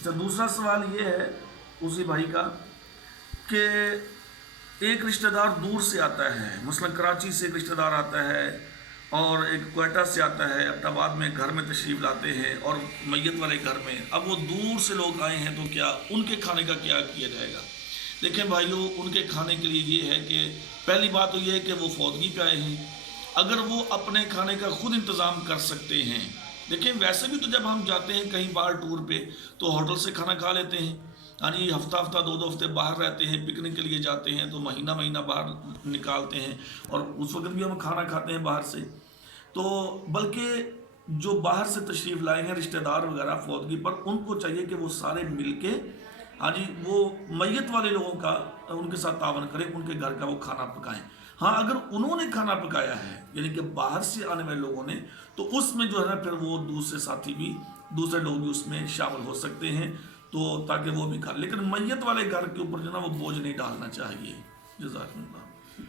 اچھا، دوسرا سوال یہ ہے اسی بھائی کا کہ ایک رشتہ دار دور سے آتا ہے، مثلا کراچی سے ایک رشتہ دار آتا ہے اور ایک کوئٹہ سے آتا ہے، اپنا بعد میں گھر میں تشریف لاتے ہیں اور میت والے گھر میں، اب وہ دور سے لوگ آئے ہیں تو کیا ان کے کھانے کا کیا کیا جائے گا؟ دیکھیں بھائیو، ان کے کھانے کے لیے یہ ہے کہ پہلی بات تو یہ ہے کہ وہ فوتگی پہ آئے ہیں، اگر وہ اپنے کھانے کا خود انتظام کر سکتے ہیں، دیکھیں ویسے بھی تو جب ہم جاتے ہیں کہیں باہر ٹور پہ تو ہوٹل سے کھانا کھا لیتے ہیں، ہاں جی، ہفتہ ہفتہ دو دو ہفتے باہر رہتے ہیں، پکنک کے لیے جاتے ہیں تو مہینہ مہینہ باہر نکالتے ہیں اور اس وقت بھی ہم کھانا کھاتے ہیں باہر سے، تو بلکہ جو باہر سے تشریف لائے ہیں رشتہ دار وغیرہ فوتگی پر، ان کو چاہیے کہ وہ سارے مل کے، ہاں جی، وہ میت والے لوگوں کا ان کے ساتھ تعاون کریں، ان کے گھر کا وہ کھانا پکائیں۔ ہاں اگر انہوں نے کھانا پکایا ہے یعنی کہ باہر سے آنے والے لوگوں نے، تو اس میں جو ہے نا پھر وہ دوسرے ساتھی بھی، دوسرے لوگ بھی اس میں شامل ہو سکتے ہیں، تو تاکہ وہ بھی کھا، لیکن میت والے گھر کے اوپر جو ہے نا وہ بوجھ نہیں ڈالنا چاہیے۔ جزاک اللہ۔